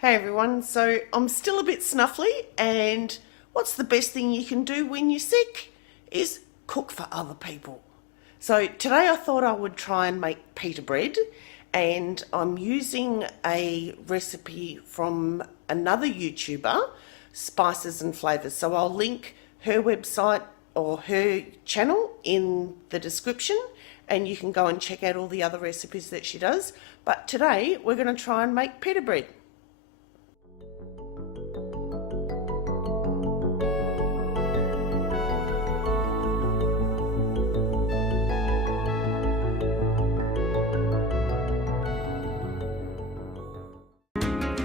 Hey everyone, so I'm still a bit snuffly, and what's the best thing you can do when you're sick is cook for other people. So today I thought I would try and make pita bread, and I'm using a recipe from another YouTuber, Spices and Flavors. So I'll link her website or her channel in the description, and you can go and check out all the other recipes that she does. But today we're going to try and make pita bread.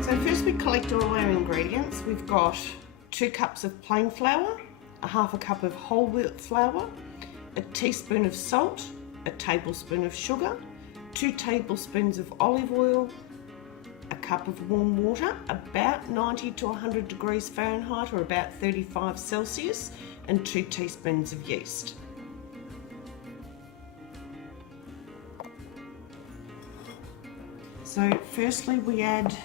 So first we collect all our ingredients. We've got 2 cups of plain flour, a half a cup of whole wheat flour, a teaspoon of salt, a tablespoon of sugar, 2 tablespoons of olive oil, a cup of warm water, about 90 to 100 degrees Fahrenheit or about 35 Celsius, and 2 teaspoons of yeast. So firstly we add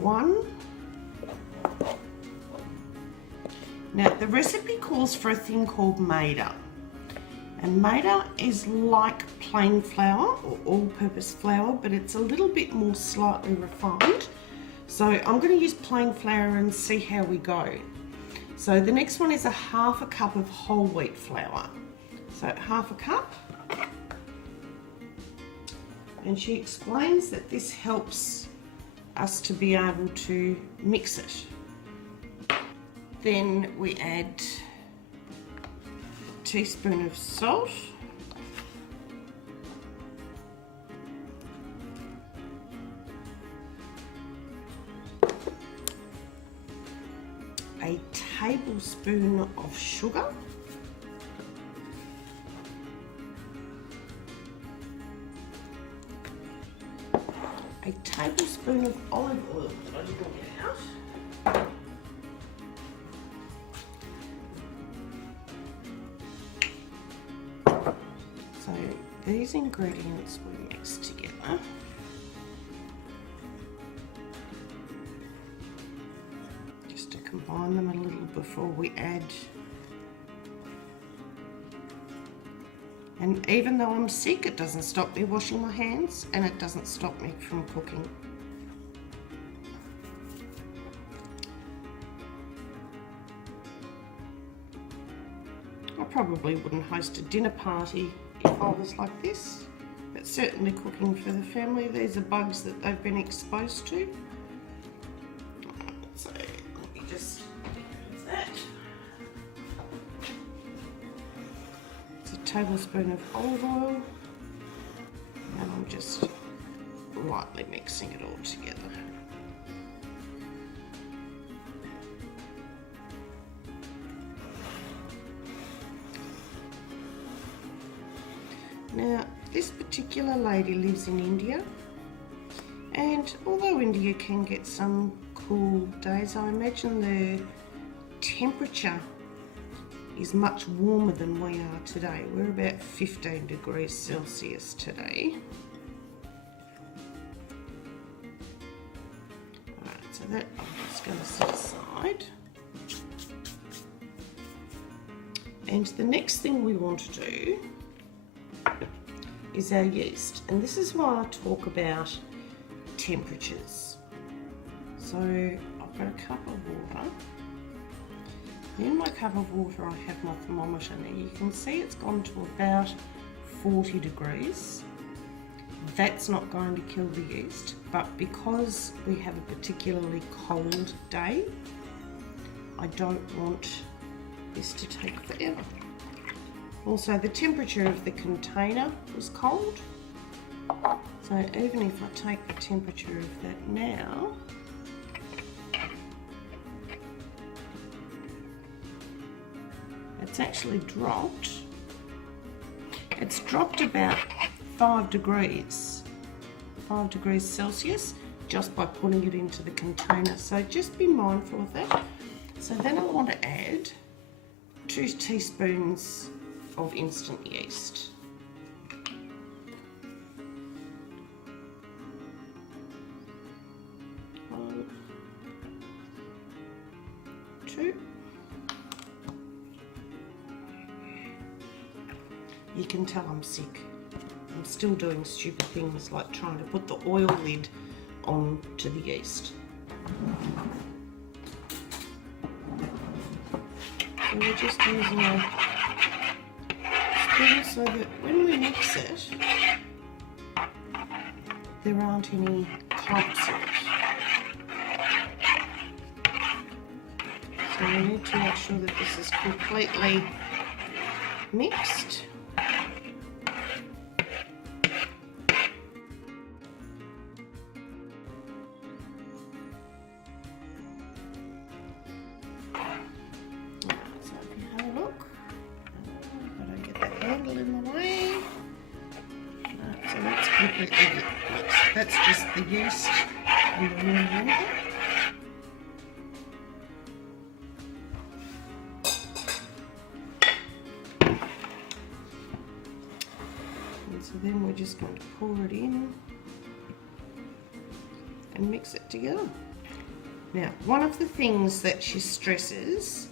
one. Now the recipe calls for a thing called maida, and maida is like plain flour or all-purpose flour, but it's a little bit more slightly refined. So I'm going to use plain flour and see how we go. So the next one is a half a cup of whole wheat flour. So half a cup, and she explains that this helps us to be able to mix it. Then we add a teaspoon of salt, a tablespoon of sugar, a tablespoon of olive oil that I didn't get out, so these ingredients will mix together. Just to combine them a little before we add. And even though I'm sick, it doesn't stop me washing my hands, and it doesn't stop me from cooking. I probably wouldn't host a dinner party if I was like this, but certainly cooking for the family. These are bugs that they've been exposed to. So let me just do that. Tablespoon of olive oil, and I'm just lightly mixing it all together. Now this particular lady lives in India, and although India can get some cool days, I imagine the temperature is much warmer than we are today. We're about 15 degrees Celsius today. Alright, so that I'm just going to set aside. And the next thing we want to do is our yeast. And this is why I talk about temperatures. So I've got a cup of water. In my cup of water I have my thermometer. Now you can see it's gone to about 40 degrees. That's not going to kill the yeast, but because we have a particularly cold day, I don't want this to take forever. Also, the temperature of the container was cold, so even if I take the temperature of that now, it's actually dropped. It's dropped about 5 degrees Celsius just by putting it into the container. So just be mindful of that. So then I want to add 2 teaspoons of instant yeast. to. You can tell I'm sick. I'm still doing stupid things like trying to put the oil lid onto the yeast. So we're just using a spoon so that when we mix it, there aren't any clumps in it. So we need to make sure that this is completely mixed. So if you have a look, gotta get the handle in the way. So that's completely mixed. That's just the yeast and the warm water. So then we're just going to pour it in and mix it together. Now, one of the things that she stresses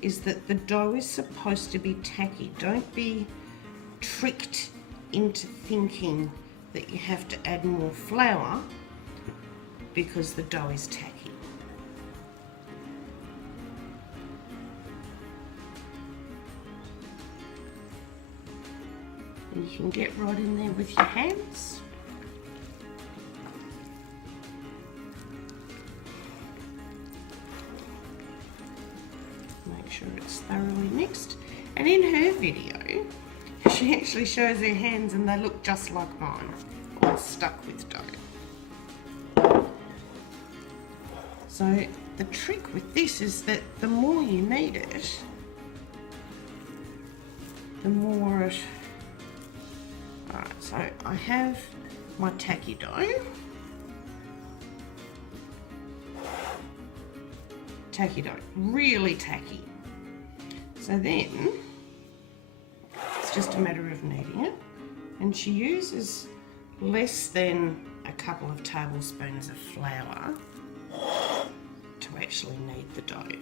is that the dough is supposed to be tacky. Don't be tricked into thinking that you have to add more flour because the dough is tacky. And you can get right in there with your hands. Make sure it's thoroughly mixed. And in her video, she actually shows her hands and they look just like mine, all stuck with dough. So the trick with this is that the more you knead it, the more it... Alright, so I have my tacky dough. Tacky dough, really tacky. So then, it's just a matter of kneading it. And she uses less than a couple of tablespoons of flour to actually knead the dough.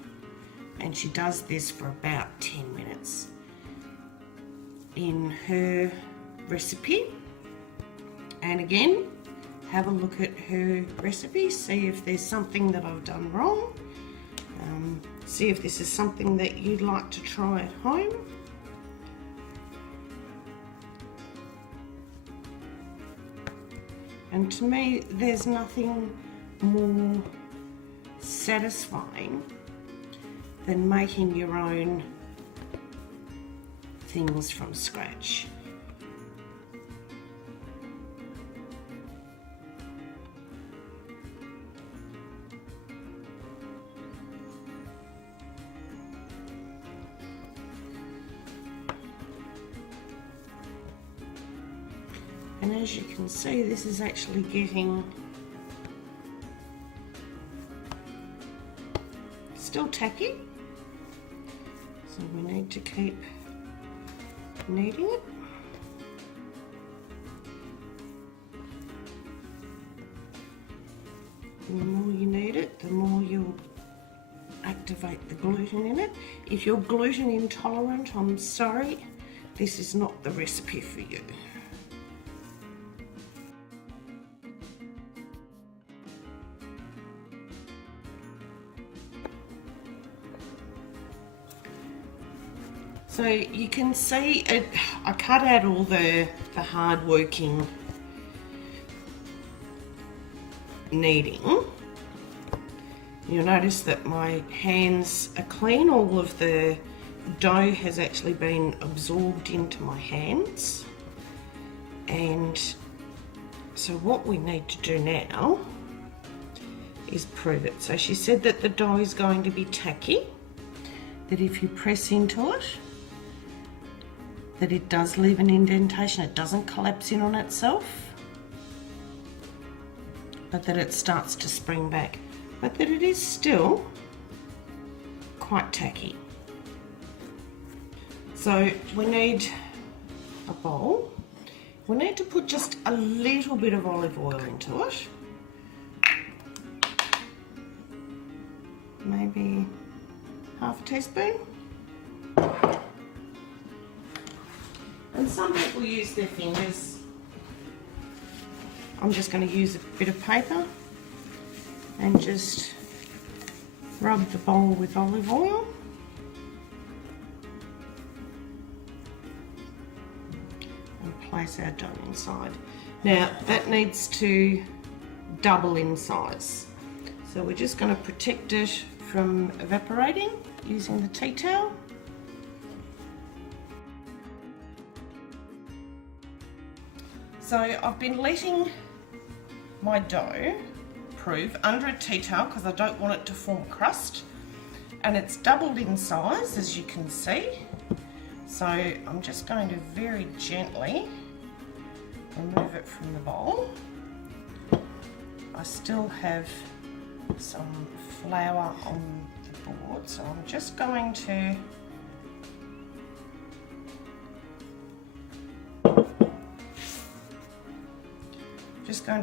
And she does this for about 10 minutes. In her recipe, and again, have a look at her recipe, see if there's something that I've done wrong, see if this is something that you'd like to try at home. And to me, there's nothing more satisfying than making your own things from scratch. And as you can see, this is actually getting still tacky, so we need to keep kneading it. And the more you knead it, the more you'll activate the gluten in it. If you're gluten intolerant, I'm sorry, this is not the recipe for you. So you can see it, I cut out all the hard working kneading. You'll notice that my hands are clean. All of the dough has actually been absorbed into my hands. And so what we need to do now is prove it. So she said that the dough is going to be tacky, that if you press into it, that it does leave an indentation, it doesn't collapse in on itself, but that it starts to spring back, but that it is still quite tacky. So we need a bowl. We need to put just a little bit of olive oil into it. half a teaspoon. And some people use their fingers. I'm just going to use a bit of paper and just rub the bowl with olive oil. And place our dough inside. Now that needs to double in size. So we're just going to protect it from evaporating using the tea towel. So I've been letting my dough prove under a tea towel because I don't want it to form a crust, and it's doubled in size as you can see. So I'm just going to very gently remove it from the bowl. I still have some flour on the board, so I'm just going to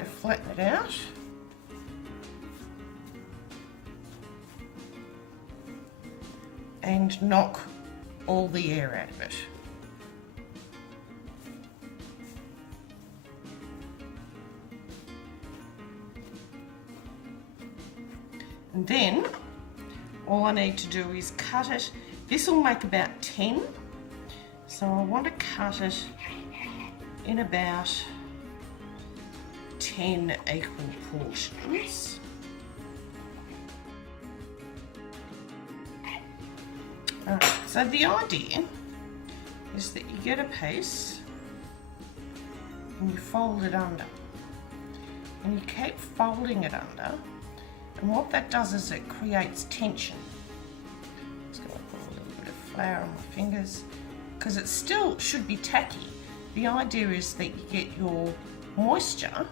flatten it out. And knock all the air out of it. And then all I need to do is cut it. This will make about 10. So I want to cut it in about 10 equal portions. Alright, so the idea is that you get a piece and you fold it under. And you keep folding it under, and what that does is it creates tension. I'm just going to put a little bit of flour on my fingers because it still should be tacky. The idea is that you get your moisture,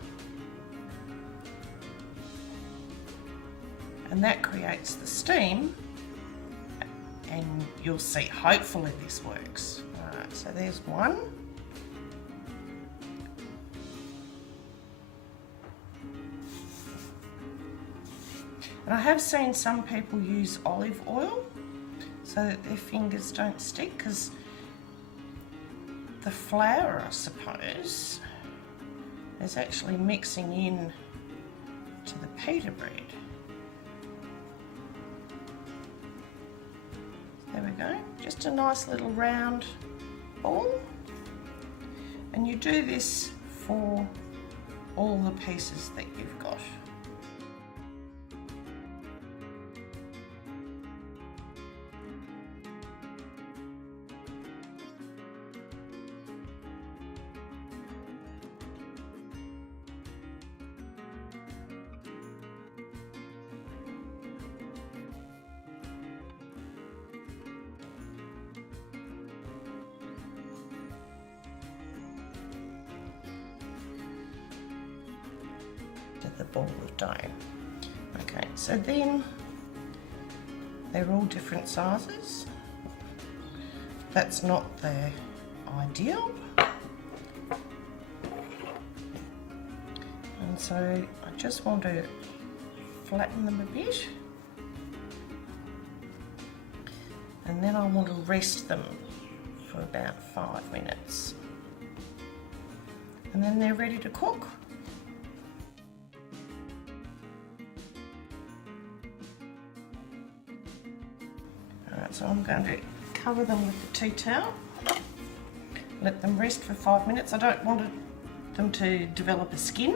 and that creates the steam, and you'll see, hopefully this works. Alright, so there's one. And I have seen some people use olive oil so that their fingers don't stick, because the flour, I suppose, is actually mixing in to the pita bread. There we go, just a nice little round ball. And you do this for all the pieces that you've got. The ball of dough. Okay, so then they're all different sizes. That's not the ideal. And so I just want to flatten them a bit. And then I want to rest them for about 5 minutes. And then they're ready to cook. So I'm going to cover them with the tea towel, let them rest for 5 minutes. I don't want them to develop a skin,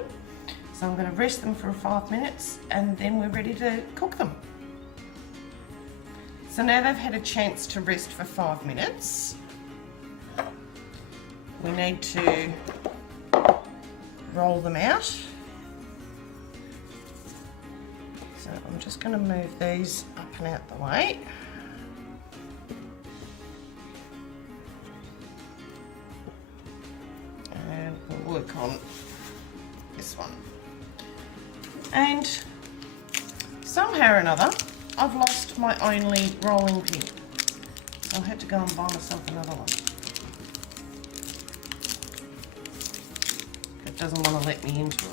so I'm going to rest them for 5 minutes and then we're ready to cook them. So now they've had a chance to rest for 5 minutes, we need to roll them out. So I'm just going to move these up and out the way. Work on this one, and somehow or another I've lost my only rolling pin, so I had to go and buy myself another one. It doesn't want to let me into it.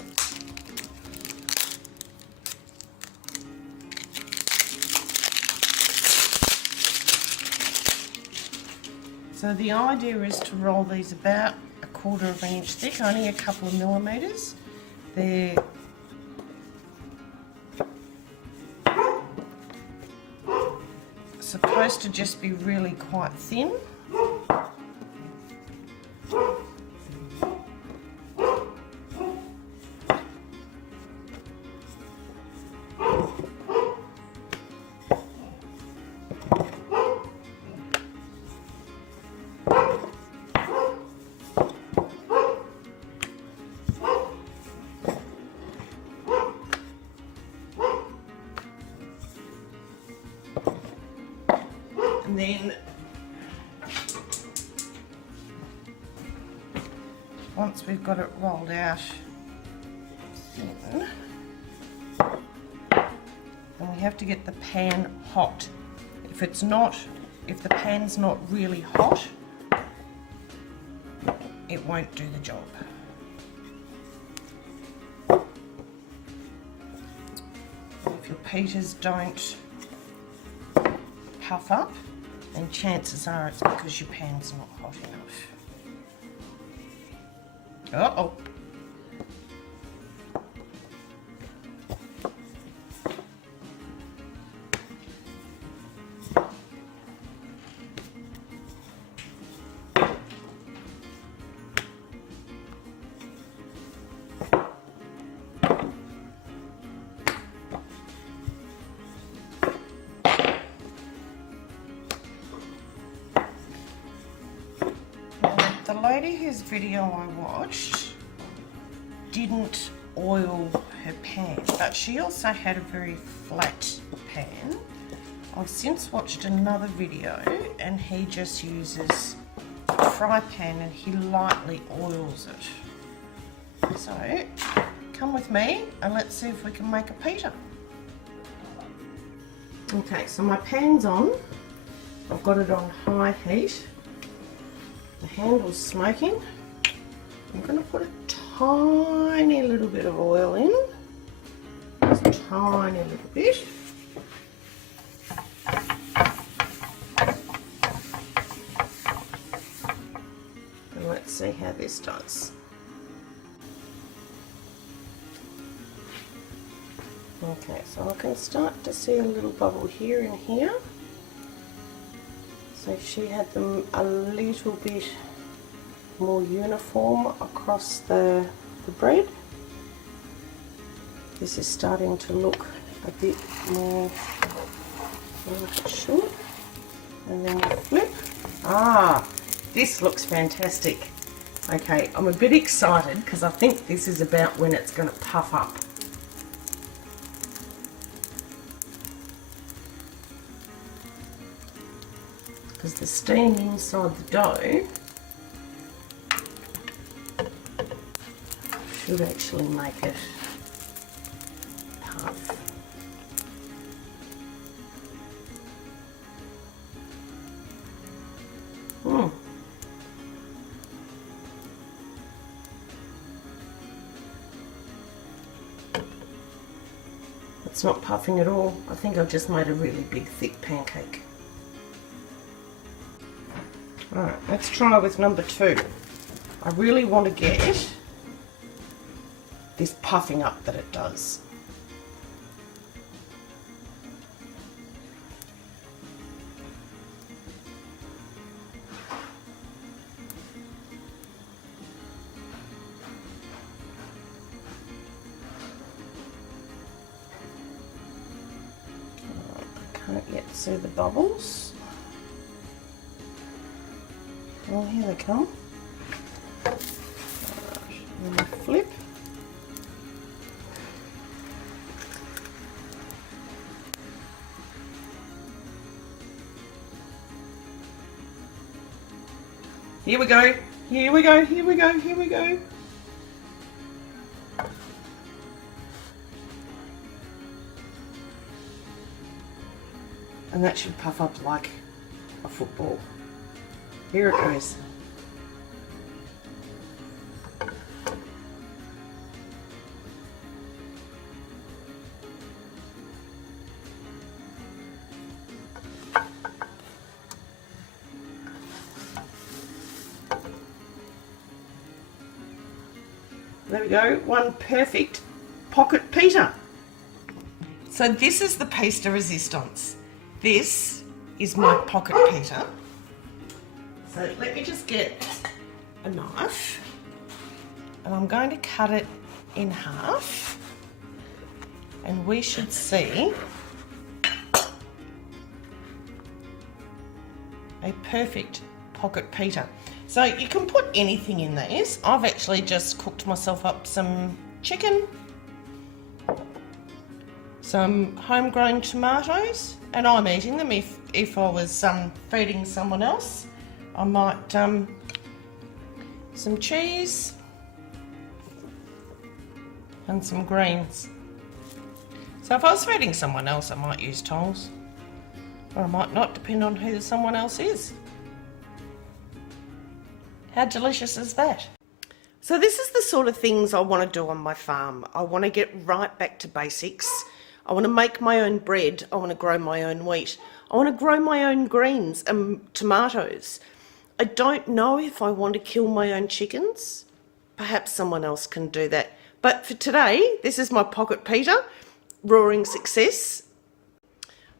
So the idea is to roll these about 1/4 of an inch thick, only a couple of millimetres. They're supposed to just be really quite thin. And then once we've got it rolled out thin, then we have to get the pan hot. If the pan's not really hot, it won't do the job. If your pitas don't puff up, then chances are it's because your pan's not hot enough. Uh-oh. The lady whose video I watched didn't oil her pan, but she also had a very flat pan. I've since watched another video and he just uses a fry pan and he lightly oils it. So come with me and let's see if we can make a pita. Okay, so my pan's on. I've got it on high heat. The handle's smoking. I'm going to put a tiny little bit of oil in. Just a tiny little bit. And let's see how this does. Okay, so I can start to see a little bubble here and here. So she had them a little bit more uniform across the bread. This is starting to look a bit more like it should. And then we'll flip. Ah, this looks fantastic. Okay, I'm a bit excited because I think this is about when it's going to puff up. Because the steam inside the dough should actually make it puff. It's not puffing at all. I think I've just made a really big thick pancake. Alright, let's try with number 2. I really want to get this puffing up that it does. I can't yet see the bubbles. Oh, here they come. Right, and then flip. Here we go. Here we go. Here we go. Here we go. And that should puff up like a football. Here it goes. There we go, one perfect pocket pita. So this is the piece de resistance. This is my pocket pita. So let me just get a knife and I'm going to cut it in half and we should see a perfect pocket pita. So you can put anything in these. I've actually just cooked myself up some chicken, some homegrown tomatoes, and I'm eating them. If I was feeding someone else, I might some cheese and some greens. So if I was feeding someone else, I might use tongs, or I might not, depend on who someone else is. How delicious is that? So this is the sort of things I want to do on my farm. I want to get right back to basics. I want to make my own bread. I want to grow my own wheat. I want to grow my own greens and tomatoes. I don't know if I want to kill my own chickens. Perhaps someone else can do that. But for today, this is my pocket pita, roaring success.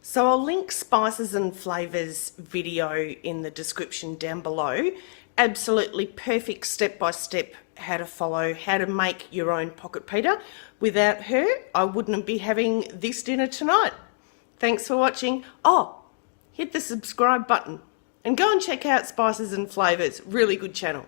So I'll link Spices and Flavours video in the description down below. Absolutely perfect step-by-step how to follow, how to make your own pocket pita. Without her, I wouldn't be having this dinner tonight. Thanks for watching. Oh, hit the subscribe button and go and check out Spices and Flavours. Really good channel.